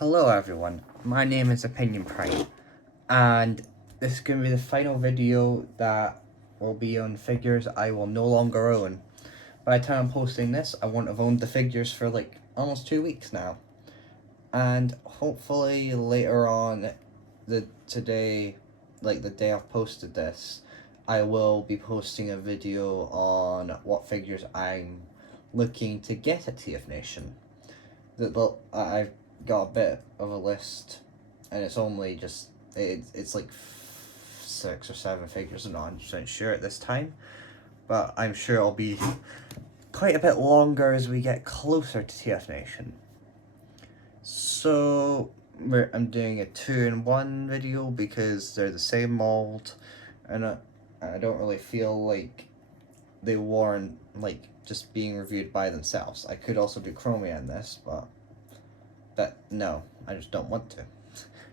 Hello everyone, my name is Opinion Prime, and this is going to be the final video that will be on figures I will no longer own. By the time I'm posting this, I won't have owned the figures for like almost 2 weeks now. And hopefully later on, the day I've posted this, I will be posting a video on what figures I'm looking to get at TF Nation. I've got a bit of a list, and it's only just it's like 6 or 7 figures. I'm not 100% sure at this time, but I'm sure it'll be quite a bit longer as we get closer to TF Nation. So I'm doing a 2-in-1 video because they're the same mold, and I don't really feel like they warrant like just being reviewed by themselves. I could also do Chromia in this, but no, I just don't want to.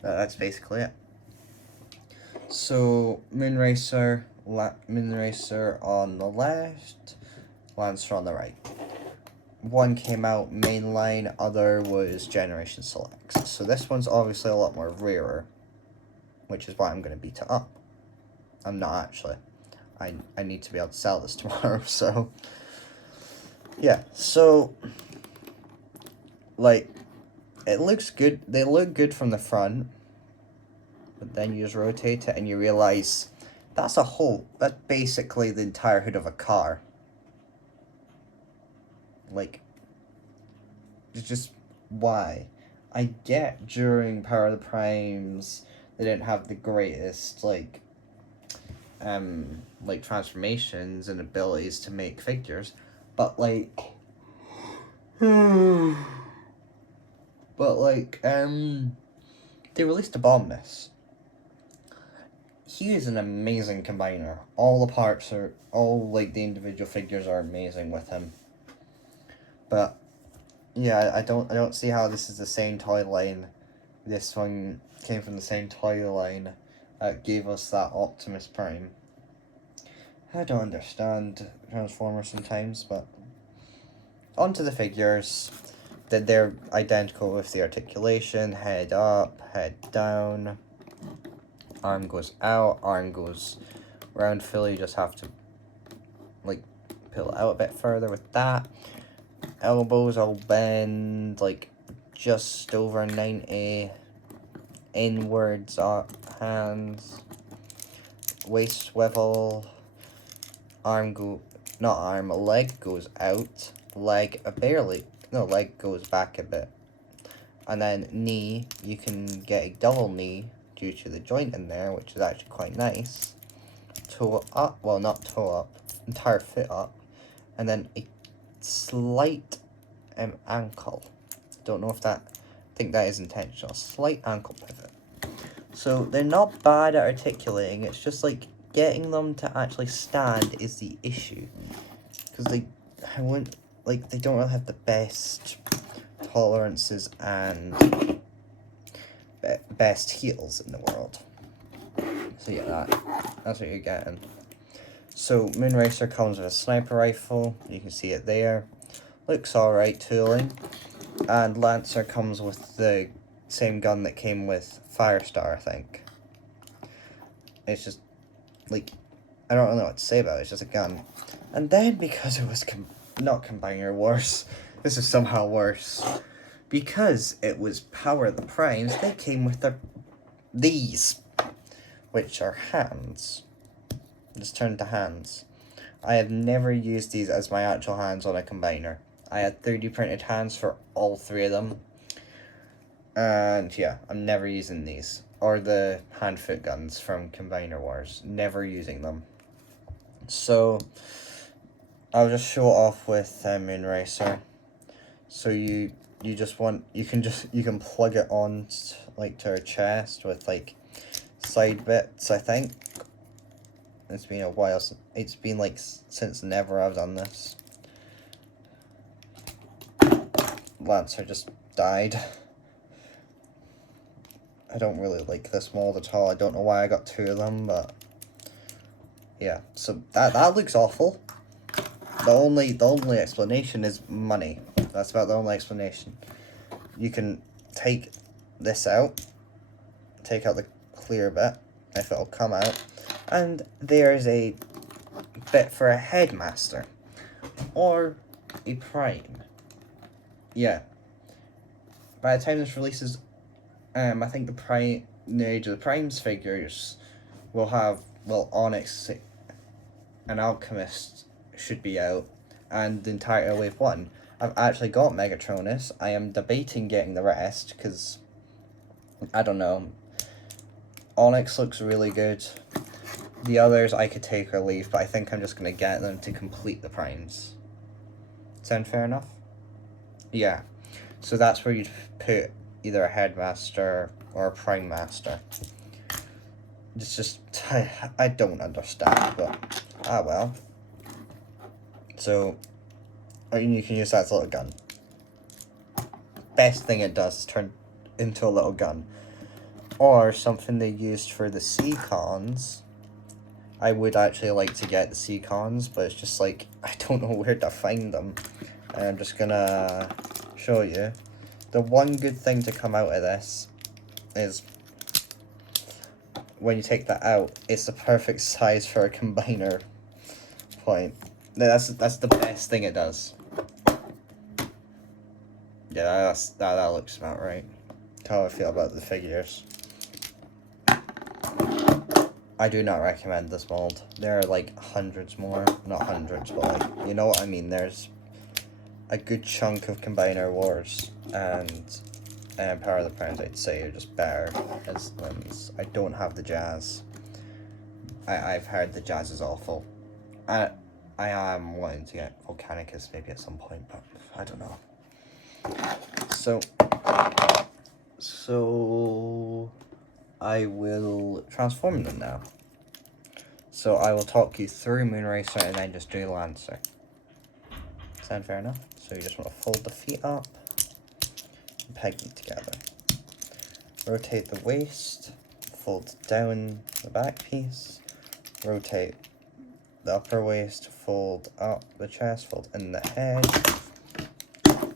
That's basically it. So Moonracer on the left, Lancer on the right. One came out mainline, other was Generation Selects. So this one's obviously a lot more rarer, which is why I'm going to beat it up. I'm not actually. I need to be able to sell this tomorrow, so yeah. So like, it looks good. They look good from the front, but then you just rotate it and you realize that's basically the entire hood of a car. Like, it's just why. I get during Power of the Primes they didn't have the greatest like transformations and abilities to make figures, but like they released Abominus. He is an amazing combiner. All the parts are the individual figures are amazing with him. But yeah, I don't see how this is the same toy line. This one came from the same toy line that gave us that Optimus Prime. I don't understand Transformers sometimes, but onto the figures. They're identical with the articulation, head up, head down, arm goes out, arm goes round fully. You just have to like pull it out a bit further with that. Elbows all bend like just over 90. Inwards hands. Waist swivel. Leg goes out. Leg goes back a bit. And then knee, you can get a double knee due to the joint in there, which is actually quite nice. Toe up, well, not toe up, entire foot up. And then a slight ankle. Don't know if I think that is intentional. Slight ankle pivot. So they're not bad at articulating, it's just like getting them to actually stand is the issue. Because they don't really have the best tolerances and best heels in the world. So yeah, that's what you're getting. So Moonracer comes with a sniper rifle, you can see it there. Looks alright tooling. And Lancer comes with the same gun that came with Firestar, I think. It's just, like, I don't really know what to say about it, it's just a gun. And then, because it was not Combiner, worse, this is somehow worse. Because it was Power of the Primes, they came with these, which are hands. Just turn to hands. I have never used these as my actual hands on a Combiner. I had 3D printed hands for all 3 of them. And yeah, I'm never using these. Or the hand-foot guns from Combiner Wars. Never using them. So I'll just show it off with Moonracer. So you can plug it on to her chest with like side bits, I think. It's been a while. It's been like since never I've done this. Lancer just died. I don't really like this mold at all. I don't know why I got 2 of them, but yeah. So that looks awful. The only explanation is money. That's about the only explanation. You can take this out, take out the clear bit, if it'll come out, and there's a bit for a headmaster, or a prime. Yeah. By the time this releases, I think the Age of the Primes figures will have, well, Onyx and Alchemist should be out, and the entire Wave 1. I've actually got Megatronus. I am debating getting the rest, because, I don't know, Onyx looks really good. The others I could take or leave, but I think I'm just going to get them to complete the primes. Sound fair enough? Yeah. So that's where you'd put either a headmaster or a prime master. It's just, I don't understand, but, well. So, you can use that as a little gun. Best thing it does is turn into a little gun. Or something they used for the Seacons. I would actually like to get the Seacons, but it's just like, I don't know where to find them. And I'm just gonna show you. The one good thing to come out of this is when you take that out, it's the perfect size for a combiner point. That's the best thing it does. Yeah, that looks about right. How I feel about the figures. I do not recommend this mold. There are like hundreds more. Not hundreds, but like, you know what I mean. There's a good chunk of Combiner Wars and Power of the Primes, I'd say, are just better as limbs. I don't have the Jazz. I've heard the Jazz is awful. I am wanting to get Volcanicus maybe at some point, but I don't know. So I will transform them now. So I will talk you through Moonracer and then just do Lancer. Sound fair enough? So you just want to fold the feet up and peg them together. Rotate the waist, fold down the back piece, rotate the upper waist, fold up the chest, fold in the head,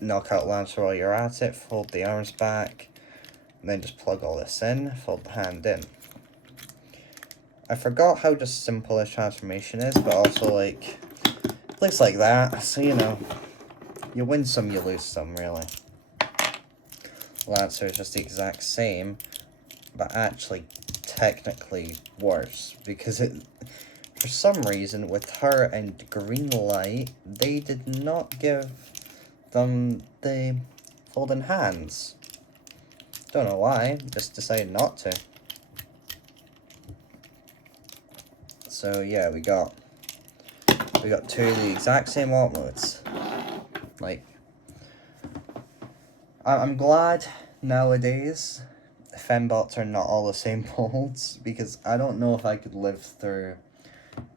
knock out Lancer while you're at it, fold the arms back, and then just plug all this in, fold the hand in. I forgot how just simple this transformation is, but also like, looks like that, so you know, you win some, you lose some, really. Lancer is just the exact same, but actually technically worse, because for some reason with her and Green Light, they did not give them the folding hands. Don't know why, just decided not to. So yeah, we got two of the exact same alt modes. Like, I'm glad nowadays fembots are not all the same molds, because I don't know if I could live through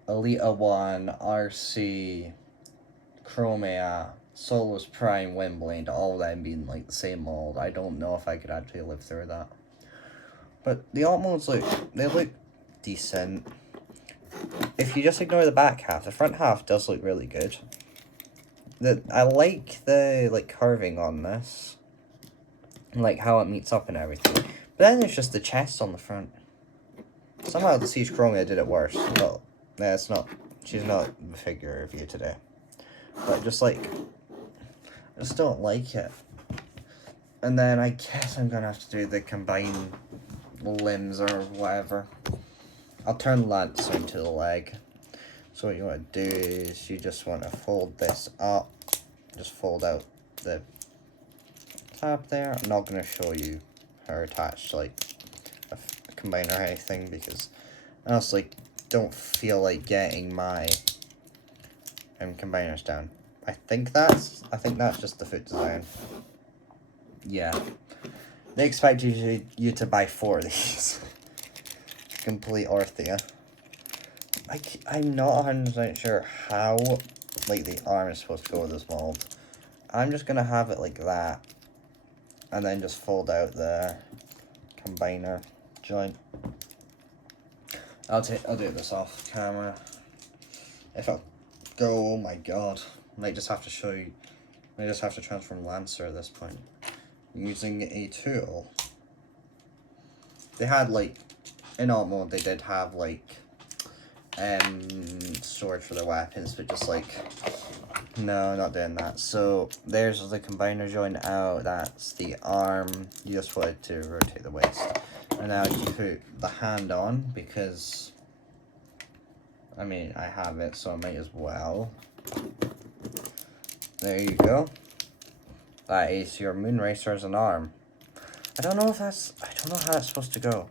Elita 1, RC, Chromia, Solus Prime, Windblade, all of them being like the same mold. I don't know if I could actually live through that. But the alt modes look decent. If you just ignore the back half, the front half does look really good. I like the carving on this, like how it meets up and everything. But then there's just the chest on the front. Somehow the Siege Chromia did it worse. Well, yeah, it's not. She's not the figure review today. But just I just don't like it. And then I guess I'm gonna have to do the combine limbs or whatever. I'll turn Lancer into the leg. So what you want to do is you just want to fold this up. Just fold out the tab there. I'm not going to show you her attached to a combiner or anything, because I honestly don't feel like getting my combiners down. I think that's just the foot design. Yeah. They expect you to buy 4 of these. Complete Orthea. I'm not 100% sure how the arm is supposed to go with this mold. I'm just gonna have it like that, and then just fold out the combiner joint. I'll do this off camera. If I go, oh my god, I might just have to show you. I just have to transform Lancer at this point using a tool. they had, like, in alt mode, they did have, like, storage for their weapons, but just, like, no, not doing that. So, there's the combiner joint out, that's the arm, you just wanted to rotate the waist. And now you put the hand on, because, I mean, I have it, so I might as well. There you go. That is your Moonracer as an arm. I don't know how it's supposed to go.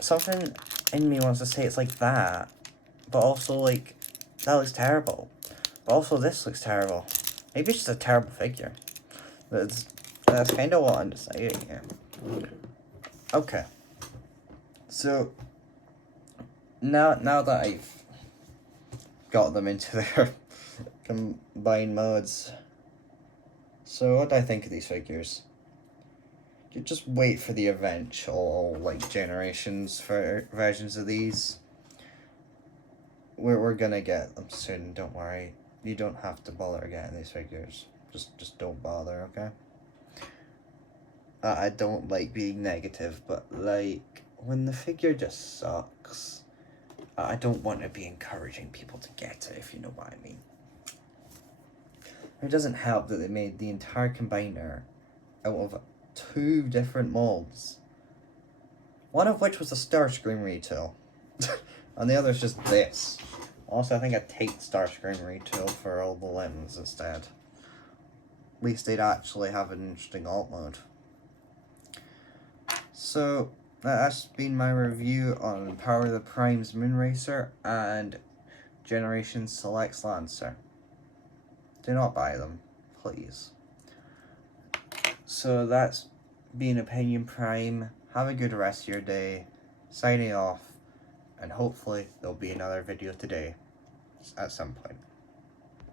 Something in me wants to say it's like that, but also, like, that looks terrible. But also this looks terrible. Maybe it's just a terrible figure. That's kind of what I'm deciding here. Okay. So, now that I've got them into their combined modes, so what do I think of these figures? You just wait for the eventual, like, generations for versions of these. We're gonna get them soon, don't worry. You don't have to bother getting these figures. Just don't bother, okay? I don't like being negative, but, like, when the figure just sucks, I don't want to be encouraging people to get it, if you know what I mean. It doesn't help that they made the entire combiner out of 2 different molds. One of which was a Starscream retail. And the other is just this. Also, I think I'd take Starscream retail for all the limbs instead. At least they'd actually have an interesting alt mode. So, that's been my review on Power of the Prime's Moonracer and Generation Select's Lancer. Do not buy them, please. So that's been Opinion Prime. Have a good rest of your day. Signing off. And hopefully there'll be another video today. At some point.